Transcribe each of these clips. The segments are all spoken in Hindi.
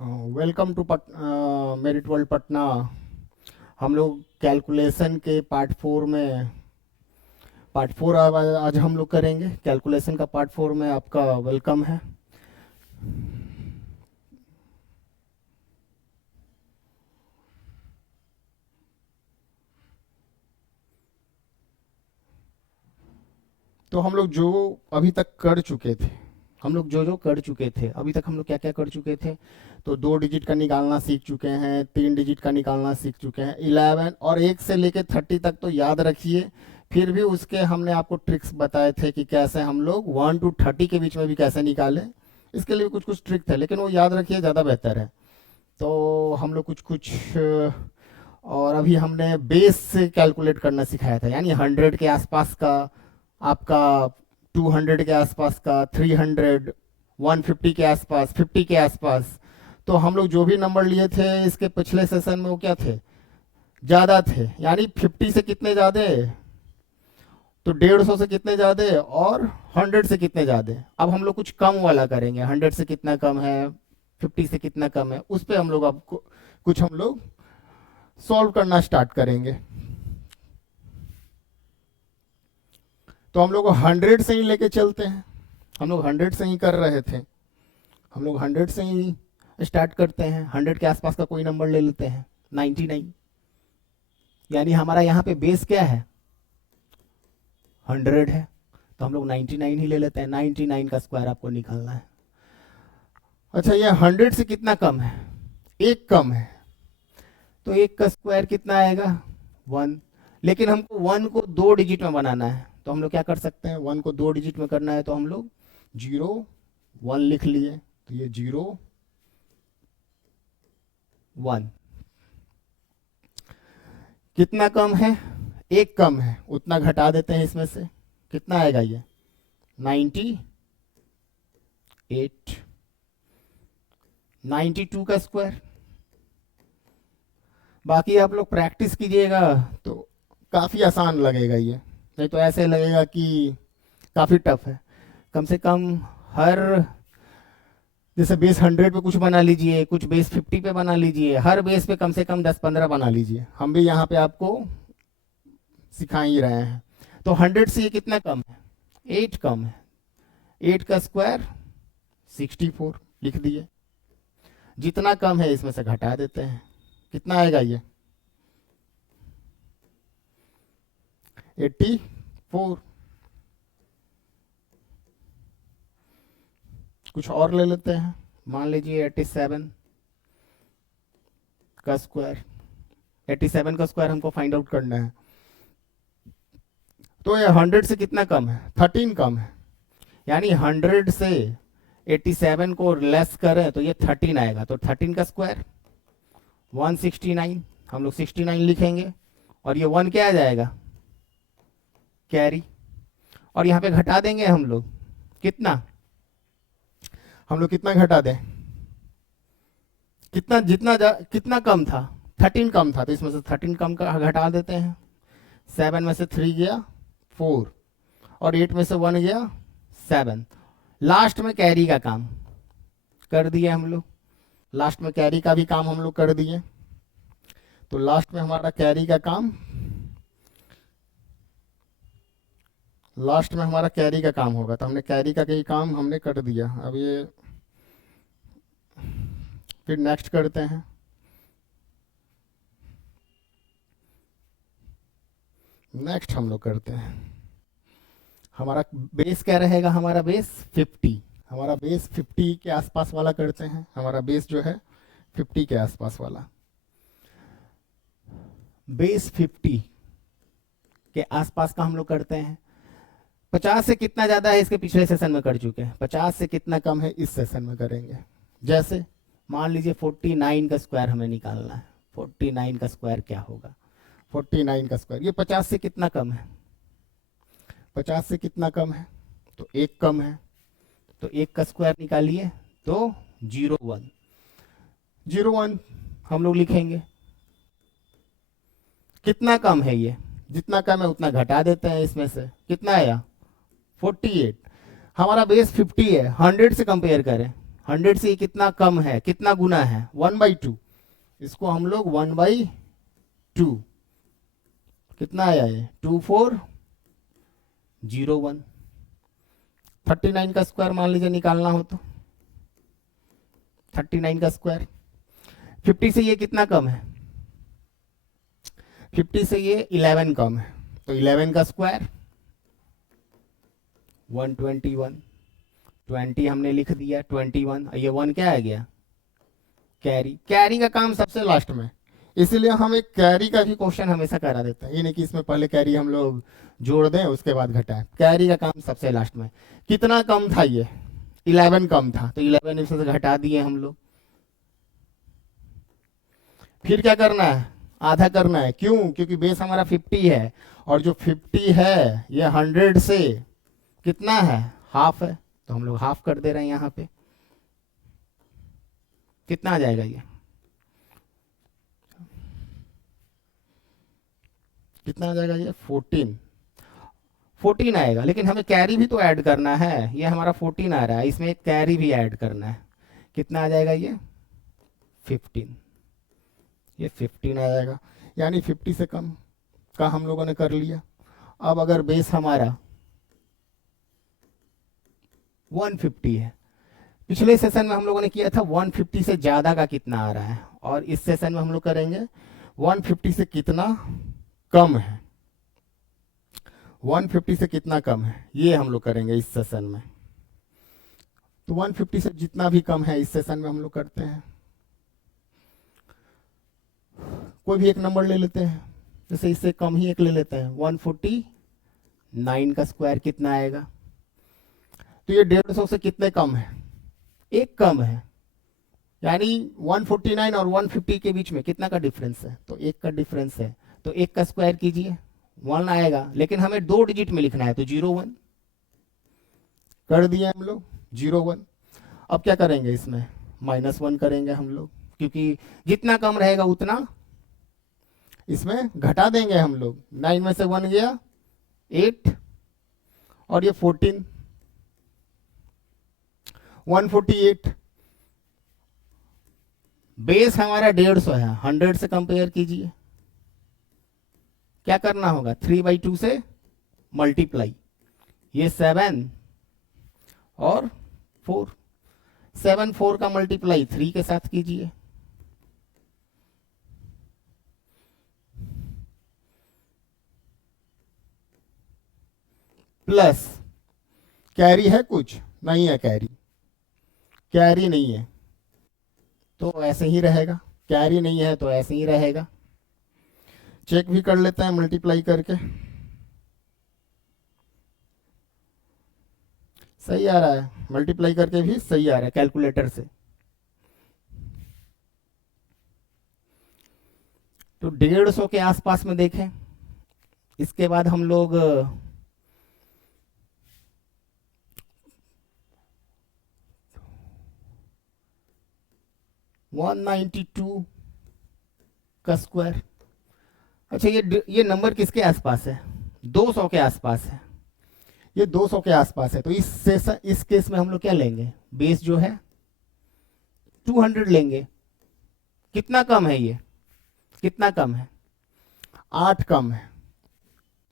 Welcome to Merit World Patna. हम लोग कैलकुलेशन के पार्ट 4 आज हम लोग करेंगे। कैलकुलेशन का पार्ट 4 में आपका वेलकम है। तो हम लोग जो अभी तक कर चुके थे हम लोग जो जो कर चुके थे अभी तक हम लोग क्या क्या कर चुके थे। तो 2 डिजिट का निकालना सीख चुके हैं, 3 डिजिट का निकालना सीख चुके हैं, 11 और 1 से लेके 30 तक तो याद रखिए। फिर भी उसके हमने आपको ट्रिक्स बताए थे कि कैसे हम लोग 1 to 30 के बीच में भी कैसे निकालें। इसके लिए कुछ कुछ ट्रिक थे, लेकिन वो याद रखिए, ज़्यादा बेहतर है। तो हम लोग कुछ कुछ और अभी हमने बेस से कैलकुलेट करना सिखाया था, यानी 100 के आसपास का आपका, 200 के आसपास का, 300, 150 के आसपास, 50 के आसपास। तो हम लोग जो भी नंबर लिए थे इसके पिछले सेशन में वो क्या थे, ज़्यादा थे। यानी 50 से कितने ज़्यादा, तो 150 से कितने ज़्यादा और 100 से कितने ज़्यादा। अब हम लोग कुछ कम वाला करेंगे, 100 से कितना कम है, 50 से कितना कम है, उस पर हम लोग आपको कुछ हम लोग सॉल्व करना स्टार्ट करेंगे। तो हम लोग 100 से ही लेके चलते हैं। हम लोग 100 से ही कर रहे थे, हम लोग 100 से ही स्टार्ट करते हैं। 100 के आसपास का कोई नंबर ले लेते हैं, 99। यानी हमारा यहाँ पे बेस क्या है, 100 है, तो हम लोग 99 ही ले लेते हैं। 99 का स्क्वायर आपको निकालना है। अच्छा, ये 100 से कितना कम है, एक कम है, तो एक का स्क्वायर कितना आएगा, 1। लेकिन हमको 1 को 2 डिजिट में बनाना है, तो हम लोग क्या कर सकते हैं, 1 को 2 डिजिट में करना है तो हम लोग 0 1 लिख लिए, तो ये 0 1। कितना कम है, एक कम है, उतना घटा देते हैं इसमें से। कितना आएगा ये, 98। 92 का स्क्वायर। बाकी आप लोग प्रैक्टिस कीजिएगा तो काफ़ी आसान लगेगा ये, नहीं तो ऐसे लगेगा कि काफ़ी टफ है। कम से कम हर, जैसे बेस 100 पे कुछ बना लीजिए, कुछ बेस 50 पे बना लीजिए, हर बेस पे कम से कम 10-15 बना लीजिए। हम भी यहाँ पे आपको सिखा ही रहे हैं। तो 100 से ये कितना कम है, 8 कम है। 8 का स्क्वायर 64 लिख दिए। जितना कम है इसमें से घटा देते हैं, कितना आएगा ये, 84। कुछ और ले लेते हैं, मान लीजिए 87 का स्क्वायर। 87 का स्क्वायर हमको फाइंड आउट करना है। तो ये 100 से कितना कम है, 13 कम है। यानी 100 से 87 को लेस करें तो ये 13 आएगा, तो 13 का स्क्वायर 169। हम लोग 69 लिखेंगे, और ये 1 क्या आ जाएगा, कैरी। और यहाँ पे घटा देंगे हम लोग, कितना, हम लोग कितना घटा दें, कितना, कितना कम था, 13 कम था, तो इसमें से 13 कम का घटा देते हैं। 7 में से 3 गया 4, और 8 में से 1 गया 7। लास्ट में कैरी का काम कर दिए हम लोग, लास्ट में कैरी का भी काम हम लोग कर दिए। तो लास्ट में हमारा कैरी का काम, लास्ट में हमारा कैरी का काम होगा, तो हमने कैरी का कई काम हमने कर दिया। अब ये फिर नेक्स्ट करते हैं। नेक्स्ट हम लोग करते हैं, हमारा बेस क्या रहेगा, हमारा बेस 50। हमारा बेस 50 के आसपास वाला करते हैं। हमारा बेस जो है 50 के आसपास वाला, बेस 50 के आसपास का हम लोग करते हैं। 50 से कितना ज़्यादा है इसके पिछले सेशन में कर चुके हैं, 50 से कितना कम है इस सेशन में करेंगे। जैसे मान लीजिए 49 का स्क्वायर हमें निकालना है। 49 का स्क्वायर क्या होगा, 49 का स्क्वायर, ये 50 से कितना कम है, 50 से कितना कम है, तो एक कम है, तो एक का स्क्वायर निकालिए, तो 01। 01 हम लोग लिखेंगे। कितना कम है ये, जितना कम है उतना घटा देते हैं इसमें से। कितना आया, 48। हमारा बेस 50 है, 100 से कंपेयर करें, 100 से ये कितना कम है, कितना गुना है, 1/2। इसको हम लोग 1/2, कितना आया ये 2401। 39 का स्क्वायर मान लीजिए निकालना हो तो 39 का स्क्वायर। 50 से ये कितना कम है, 50 से ये 11 कम है, तो 11 का स्क्वायर 121। 20 हमने लिख दिया, 21, ये 1 क्या आ गया, कैरी। कैरी का काम सबसे लास्ट में, इसलिए हम एक कैरी का भी क्वेश्चन हमेशा करा देते हैं, ये नहीं कि इसमें पहले कैरी हम लोग जोड़ दें उसके बाद घटाएं। कैरी का काम सबसे लास्ट में। कितना कम था ये, 11 कम था, तो 11 इसमें से घटा दिए हम लोग। फिर क्या करना है, आधा करना है। क्यों, क्योंकि बेस हमारा 50 है, और जो 50 है ये 100 से कितना है, हाफ है, तो हम लोग हाफ कर दे रहे हैं यहाँ पे। कितना आ जाएगा ये, कितना आ जाएगा ये 14 आएगा। लेकिन हमें कैरी भी तो ऐड करना है, ये हमारा 14 आ रहा है, इसमें एक कैरी भी ऐड करना है। कितना आ जाएगा ये 15, ये 15 आ जाएगा। यानी 50 से कम का हम लोगों ने कर लिया। अब अगर बेस हमारा 150 है, पिछले सेशन में हम लोगों ने किया था 150 से ज्यादा का कितना आ रहा है, और इस सेशन में हम लोग करेंगे 150 से कितना कम है, 150 से कितना कम है, ये हम लोग करेंगे इस सेशन में। तो 150 से जितना भी कम है इस सेशन में हम लोग करते हैं। कोई भी एक नंबर ले लेते हैं, जैसे इससे कम ही एक ले लेते हैं, 149 का स्क्वायर कितना आएगा। तो ये 150 से कितने कम है, एक कम है, यानी 149 और 150 के बीच में कितना का डिफरेंस है, तो एक का डिफरेंस है। तो एक का स्क्वायर कीजिए, 1 आएगा, लेकिन हमें 2 डिजिट में लिखना है, तो 01 कर दिए हम लोग, 01। अब क्या करेंगे, इसमें -1 करेंगे हम लोग, क्योंकि जितना कम रहेगा उतना इसमें घटा देंगे हम लोग। 9 में से 1 गया 8, और ये 14, 148। बेस हमारा 150 है, 100 से कंपेयर कीजिए, क्या करना होगा, 3/2 से मल्टीप्लाई, ये 7 और 4, 7 4 का मल्टीप्लाई 3 के साथ कीजिए, प्लस कैरी है, कुछ नहीं है कैरी, कैरी नहीं है तो ऐसे ही रहेगा, कैरी नहीं है तो ऐसे ही रहेगा। चेक भी कर लेते हैं मल्टीप्लाई करके, सही आ रहा है, मल्टीप्लाई करके भी सही आ रहा है कैलकुलेटर से। तो 150 के आसपास में देखें। इसके बाद हम लोग 192 का स्क्वायर। अच्छा, ये नंबर किसके आसपास है, 200 के आसपास है, ये 200 के आसपास है। तो इस केस में हम लोग क्या लेंगे, बेस जो है 200 लेंगे। कितना कम है ये, कितना कम है, 8 कम है,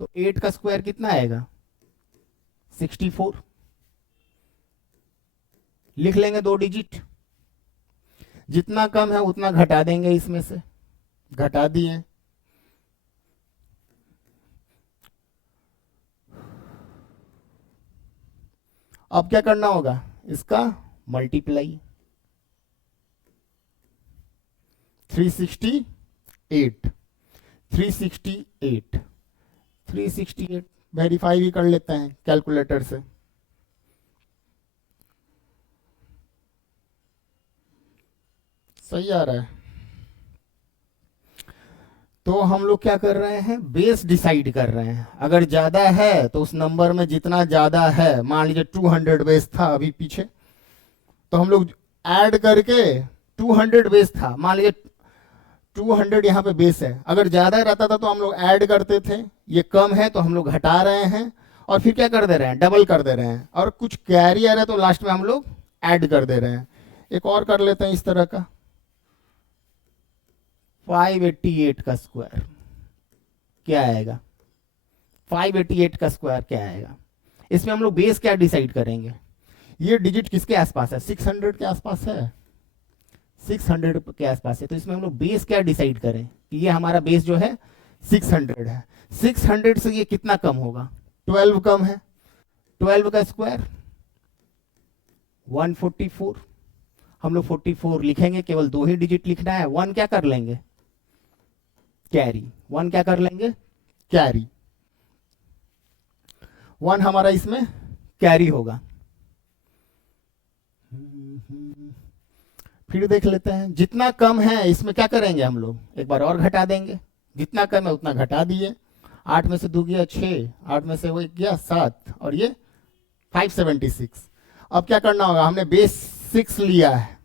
तो 8 का स्क्वायर कितना आएगा 64। लिख लेंगे 2 डिजिट, जितना कम है उतना घटा देंगे, इसमें से घटा दिए। अब क्या करना होगा, इसका मल्टीप्लाई 368 वेरीफाई भी कर लेते हैं कैलकुलेटर से। सही आ रहा है। तो हम लोग क्या कर रहे हैं, बेस डिसाइड कर रहे हैं। अगर ज्यादा है तो उस नंबर में जितना ज्यादा है, मान लीजिए 200 बेस था अभी पीछे, तो हम लोग ऐड करके 200 बेस था, मान लीजिए 200 यहाँ पे बेस है, अगर ज्यादा रहता था तो हम लोग ऐड करते थे, ये कम है तो हम लोग घटा रहे हैं, और फिर क्या कर दे रहे हैं, डबल कर दे रहे हैं, और कुछ कैरी आ रहा है तो लास्ट में हम लोग ऐड कर दे रहे हैं। एक और कर लेते हैं इस तरह का, 588 का स्क्वायर क्या आएगा, 588 का स्क्वायर क्या आएगा। इसमें हम लोग बेस क्या डिसाइड करेंगे, ये डिजिट किसके आसपास है, 600 के आसपास है, 600 के आसपास है। तो इसमें हम लोग बेस क्या डिसाइड करें कि ये हमारा बेस जो है 600 है। 600 से ये कितना कम होगा, 12 कम है। 12 का स्क्वायर 144, हम लोग 44 लिखेंगे, केवल 2 ही डिजिट लिखना है। 1 क्या कर लेंगे, कैरी, 1 क्या कर लेंगे, कैरी, 1 हमारा इसमें कैरी होगा। फिर देख लेते हैं, जितना कम है इसमें क्या करेंगे हम लोग, एक बार और घटा देंगे, जितना कम है उतना घटा दिए। 8 में से 2 गया 6, 8 में से वो गया 7, और ये 576। अब क्या करना होगा, हमने बेस 6 लिया है,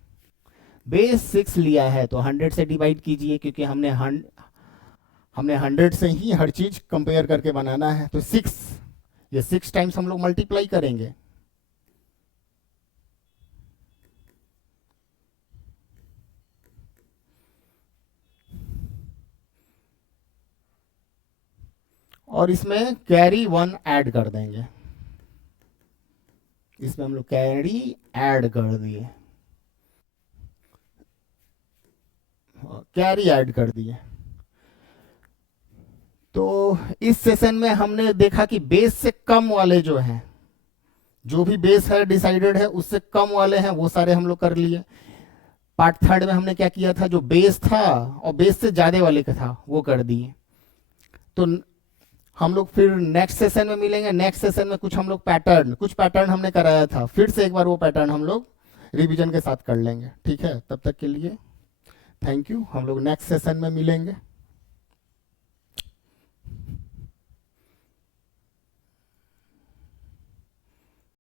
बेस 6 लिया है तो 100 से डिवाइड कीजिए, क्योंकि हमने 100 से ही हर चीज कंपेयर करके बनाना है। तो 6, ये 6 टाइम्स हम लोग मल्टीप्लाई करेंगे। और इसमें कैरी 1 ऐड कर देंगे, इसमें हम लोग कैरी ऐड कर दिए, कैरी ऐड कर दिए। तो इस सेशन में हमने देखा कि बेस से कम वाले जो हैं, जो भी बेस है डिसाइडेड है उससे कम वाले हैं वो सारे हम लोग कर लिए। पार्ट 3 में हमने क्या किया था, जो बेस था और बेस से ज्यादा वाले का था वो कर दिए। तो हम लोग फिर नेक्स्ट सेशन में मिलेंगे। नेक्स्ट सेशन में कुछ हम लोग कुछ पैटर्न हमने कराया था, फिर से एक बार वो पैटर्न हम लोग रिवीजन के साथ कर लेंगे। ठीक है, तब तक के लिए थैंक यू, हम लोग नेक्स्ट सेशन में मिलेंगे।